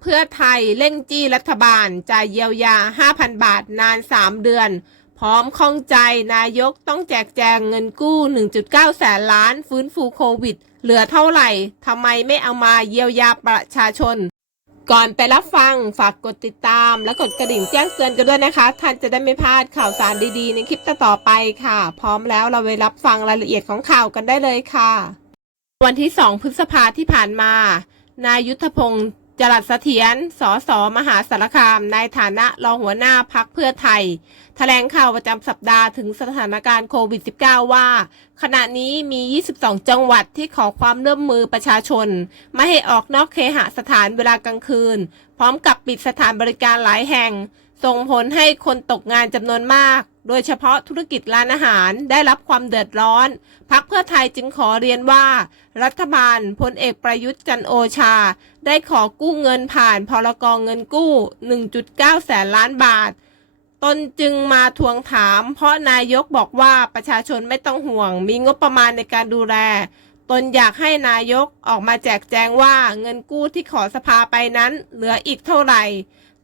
เพื่อไทยเร่งจี้รัฐบาลจ่ายเยียวยา 5,000 บาทนาน 3 เดือน พร้อมข้องใจนายกต้องแจกแจงเงินกู้ 1.9 แสนล้านฟื้นฟูโควิด เหลือเท่าไหร่ทำไมไม่เอามาเยียวยาประชาชน ก่อนไปรับฟังฝากกดติดตาม และกดกระดิ่งแจ้งเตือนกันด้วยนะคะ ท่านจะได้ไม่พลาดข่าวสารดีๆ ในคลิปต่อไปค่ะ พร้อมแล้วเราไปรับฟังรายละเอียดของข่าวกันได้เลยค่ะ วันที่ 2 พฤษภาที่ผ่านมา นายยุทธพงศ์ จรัสเสถียร สส มหาสารคาม ในฐานะรองหัวหน้าพักเพื่อไทย แถลงข่าวประจำสัปดาห์ถึงสถานการณ์โควิด -19 ว่า ขณะนี้มี 22 จังหวัดที่ขอความร่วมมือประชาชน ไม่ให้ออกนอกเคหสถานเวลากลางคืน พร้อมกับปิดสถานบริการหลายแห่ง ส่งผลให้คนตกงานจำนวนมาก โดยเฉพาะธุรกิจร้านอาหารได้รับความเดือดร้อน พักเพื่อไทยจึงขอเรียนว่า รัฐบาลพลเอกประยุทธ์จันโอชา ได้ขอกู้เงินผ่านพรกองเงินกู้ 1.9 แสนล้านบาท ตนจึงมาทวงถาม เพราะนายกบอกว่าประชาชนไม่ต้องห่วง มีงบประมาณในการดูแล ตนอยากให้นายกออกมาแจกแจงว่าเงินกู้ที่ขอสภาไปนั้น เหลืออีกเท่าไหร่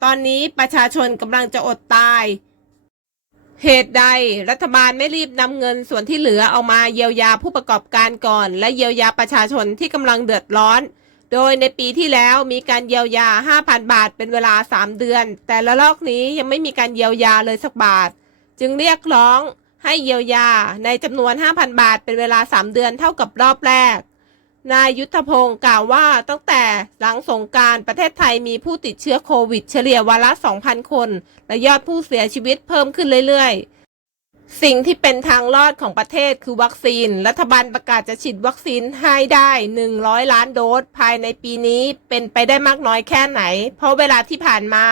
ตอนนี้ประชาชนกำลังจะอดตาย เหตุใดรัฐบาลไม่รีบนำเงินส่วนที่เหลือเอามาเยียวยาผู้ประกอบการก่อน และเยียวยาประชาชนที่กำลังเดือดร้อน โดยในปีที่แล้วมีการเยียวยา 5,000 บาทเป็นเวลา 3 เดือน แต่ละลอกนี้ยังไม่มีการเยียวยาเลยสักบาท จึงเรียกร้องให้เยียวยาในจำนวน 5,000 บาทเป็นเวลา 3 เดือนเท่ากับรอบแรก นายยุทธพงศ์กล่าวว่าตั้งแต่หลังสงการประเทศไทยมีผู้ติดเชื้อโควิดเฉลี่ยวันละ 2,000 คน และยอดผู้เสียชีวิตเพิ่มขึ้นเรื่อยๆ สิ่งที่เป็นทางรอดของประเทศคือวัคซีน รัฐบาลประกาศจะฉีดวัคซีนให้ได้ 100 ล้านโดสภายในปีนี้เป็นไปได้มากน้อยแค่ไหน เพราะเวลาที่ผ่านมา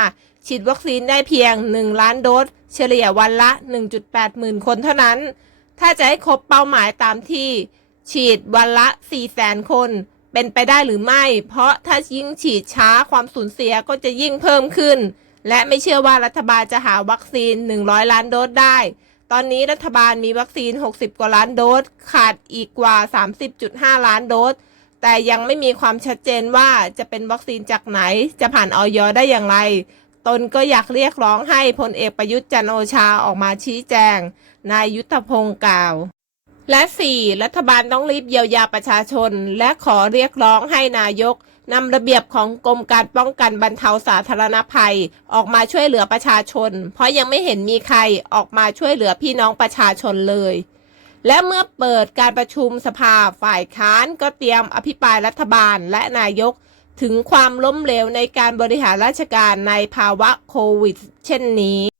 ฉีดวัคซีนได้เพียง 1 ล้านโดสเฉลี่ยวันละ 1.8 หมื่นคนเท่านั้น ถ้าจะให้ครบเป้าหมายตามที่ ฉีดวันละ4แสนคน เป็นไปได้หรือไม่ เพราะถ้ายิ่งฉีดช้าความสูญเสียก็จะยิ่งเพิ่มขึ้น และไม่เชื่อว่ารัฐบาลจะหาวัคซีน 100 ล้านโดสได้ ตอนนี้รัฐบาลมีวัคซีน 60 กว่าล้านโดส ขาดอีกกว่า 30.5 ล้านโดส แต่ยังไม่มีความชัดเจนว่าจะเป็นวัคซีนจากไหน จะผ่านออยได้อย่างไรตนก็อยากเรียกร้องให้พลเอกประยุทธ์จันโอชาออกมาชี้แจง นายยุทธพงศ์กล่าว และ 4. รัฐบาลต้องรีบเยียวยาประชาชน และขอเรียกร้องให้นายกนำระเบียบของกรมการป้องกันบรรเทาสาธารณภัย ออกมาช่วยเหลือประชาชน เพราะยังไม่เห็นมีใครออกมาช่วยเหลือพี่น้องประชาชนเลย และเมื่อเปิดการประชุมสภาฝ่ายค้านก็เตรียมอภิปรายรัฐบาลและนายกถึงความล้มเหลวในการบริหารราชการในภาวะโควิด เช่นนี้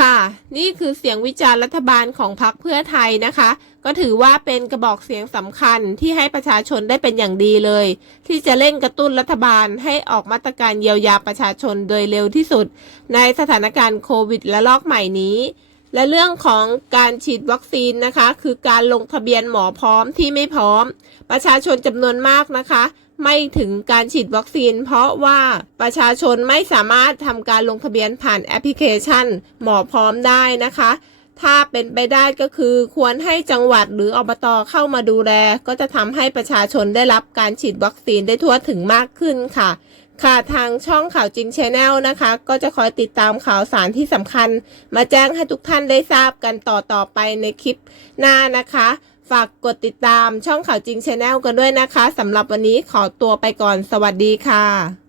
ค่ะ นี่คือเสียงวิจารณ์รัฐบาลของพรรคเพื่อไทยนะคะ ก็ถือว่าเป็นกระบอกเสียงสำคัญที่ให้ประชาชนได้เป็นอย่างดีเลย ที่จะเร่งกระตุ้นรัฐบาลให้ออกมาตรการเยียวยาประชาชนโดยเร็วที่สุด ในสถานการณ์โควิดและลอกใหม่นี้ และเรื่องของการฉีดวัคซีนนะคะ คือการลงทะเบียนหมอพร้อมที่ไม่พร้อม ประชาชนจำนวนมากนะคะ ไม่ถึงการฉีดวัคซีน เพราะว่าประชาชนไม่สามารถทำการลงทะเบียนผ่านแอปพลิเคชัน หมอพร้อมได้นะคะ ถ้าเป็นไปได้ก็คือควรให้จังหวัดหรืออบตอเข้ามาดูแล ก็จะทำให้ประชาชนได้รับการฉีดวัคซีนได้ทั่วถึงมากขึ้นค่ะ ค่ะทางช่องข่าวจริงชแนลนะคะ ก็จะคอยติดตามข่าวสารที่สำคัญ มาแจ้งให้ทุกท่านได้ทราบกันต่อต่อไปในคลิปหน้านะคะ ฝากกดติดตามช่องข่าวจริงชาแนลกันด้วยนะคะสำหรับวันนี้ขอตัวไปก่อนสวัสดีค่ะ